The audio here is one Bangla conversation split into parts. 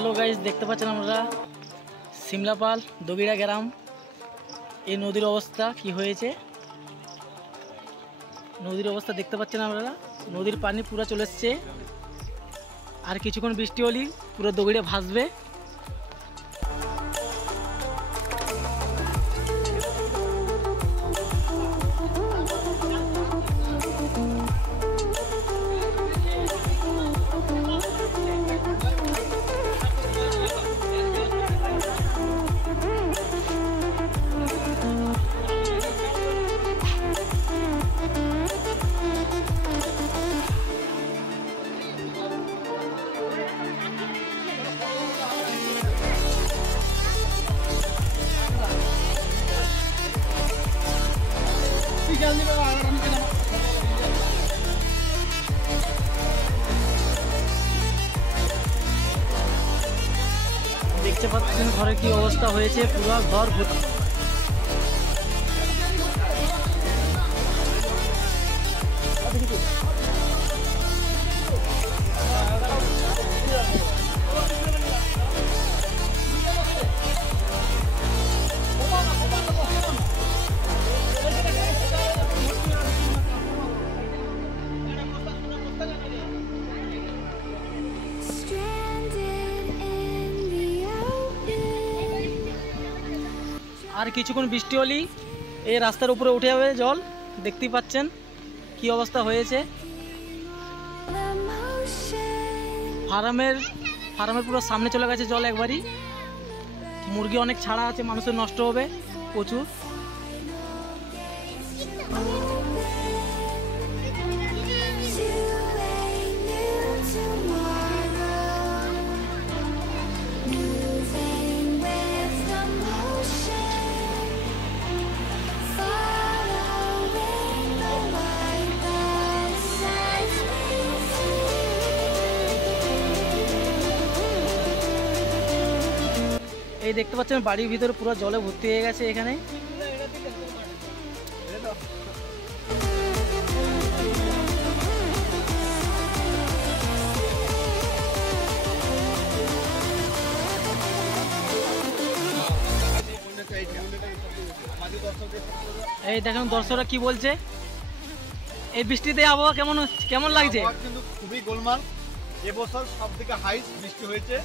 হ্যালো গাইস, দেখতে পাচ্ছেন আমরা সিমলাপাল দগিরা গ্রাম। এই নদীর অবস্থা কি হয়েছে, নদীর অবস্থা দেখতে পাচ্ছেন আপনারা। নদীর পানি পুরো চলে এসছে, আর কিছুক্ষণ বৃষ্টি হলেই পুরো দগিরা ভাসবে। দেখতে পাচ্ছেন ঘরের কি অবস্থা হয়েছে, পুরো ঘর ভর্তি। আর কিছুক্ষণ বৃষ্টি হলেই এই রাস্তার উপরে উঠে যাবে জল। দেখতেই পাচ্ছেন কি অবস্থা হয়েছে। ফার্মের পুরো সামনে চলে গেছে জল একবারই। মুরগি অনেক ছাড়া আছে, মানুষের নষ্ট হবে প্রচুর। এই দেখতে পাচ্ছেন বাড়ির ভিতরে পুরো জলে ভর্তি হয়ে গেছে এখানে। এই দেখুন দর্শকরা কি বলছে, এই বৃষ্টিতে আবহাওয়া কেমন লাগছে? কিন্তু খুবই গোলমাল। এবছর সব থেকে হাইস্ট বৃষ্টি হয়েছে।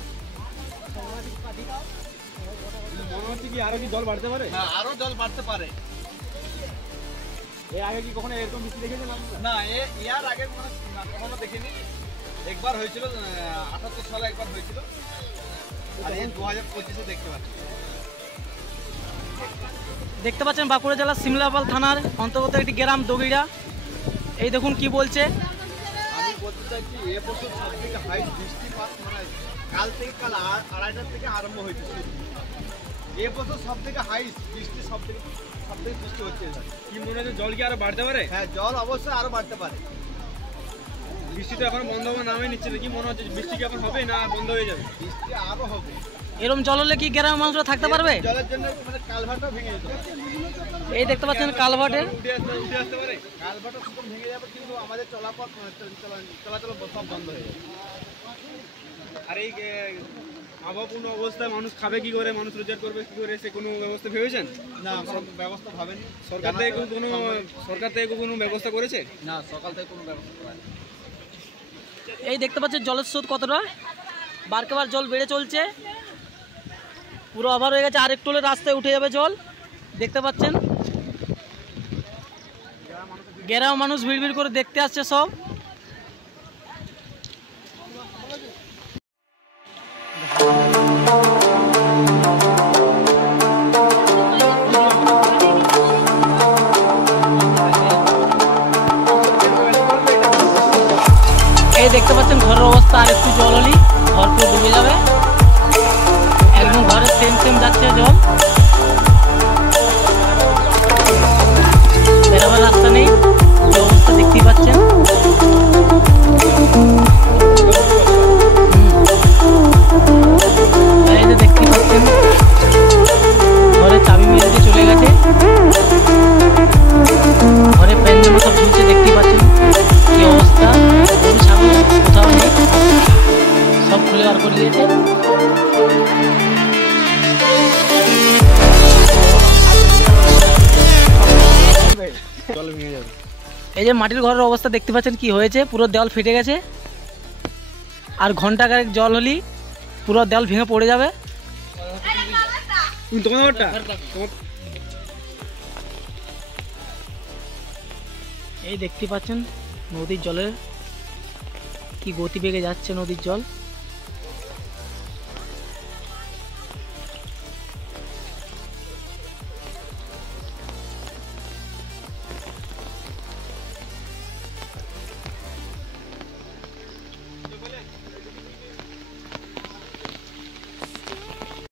মনে হচ্ছে কি আরো কি জল বাড়তে পারে? না, আরো জল বাড়তে পারে। এর আগে কি কখনো এরকম বৃষ্টি দেখেছেন? না, এর আগে কখনো দেখিনি। একবার হয়েছিল 78 সালে একবার হয়েছিল, আর এই 2025-এ দেখতে পাচ্ছি। দেখতে পাচ্ছেন বাঁকুড়া জেলার সিমলাপাল থানার অন্তর্গত একটি গ্রাম দগিরা। এই দেখুন কি বলছে। আমি বলতে চাইছি এবছর সব থেকে হাইস্ট বৃষ্টিপাত কাল 2:30 থেকে আরম্ভ হয়েছে। এবছর সব থেকে হাইস্ট বৃষ্টি, সব থেকে বৃষ্টি হচ্ছে। কি মনে হচ্ছে জল কি আরো বাড়তে পারে? হ্যাঁ, জল অবশ্যই আরো বাড়তে পারে। বৃষ্টি তো এখন বন্ধ হওয়ার নামই নিচ্ছে না। কি মনে হচ্ছে বৃষ্টি কি এখন হবে না বন্ধ হয়ে যাবে? বৃষ্টি আরো হবে। এরকম জল হলে কি গ্রামের মানুষরা থাকতে পারবে? জলের জন্য মানে কালভার্টও ভেঙে যেতে পারে। এই দেখতে পাচ্ছেন কালভার্টের উঠে আসতে পারে। কালভার্টও শুধু ভেঙে যাবে, কিন্তু আমাদের চলাচল সব বন্ধ হয়ে যাবে। আর এই আবহাওয়াপূর্ণ অবস্থায় মানুষ খাবে কি করে, মানুষ রোজগার করবে কি করে, সে কোনো ব্যবস্থা ভেবেছেন? না, কোনো ব্যবস্থা ভাবেনি। সরকার থেকে কোনো ব্যবস্থা করেছে? না, সকাল থেকে কোনো ব্যবস্থা করেনি। এই দেখতে পাচ্ছেন জলের স্রোত কতটা, বারবার জল বেড়ে চলছে, পুরো ওভার হয়ে গেছে। আর একটু হলে রাস্তায় উঠে যাবে জল। দেখতে পাচ্ছেন গ্রামের মানুষ ভিড় করে দেখতে আসছে সব। এই দেখতে পাচ্ছেন ঘরের অবস্থা, আর একটু জল হলেই ঘর পুরো ডুবে যাবে। একদম ঘরের সেম যাচ্ছে জল। বেরোবার রাস্তা নেই, কি অবস্থা দেখতেই পাচ্ছেন। করে দিয়েছে। এই যে মাটির ঘরের অবস্থা দেখতে পাচ্ছেন কি হয়েছে, পুরো দেওয়াল ফেটে গেছে। আর ঘন্টাখানেক জল হলেই পুরো দেওয়াল ভেঙে পড়ে যাবে। এই দেখতে পাচ্ছেন নদীর জলের কি গতিবেগে যাচ্ছে নদীর জল।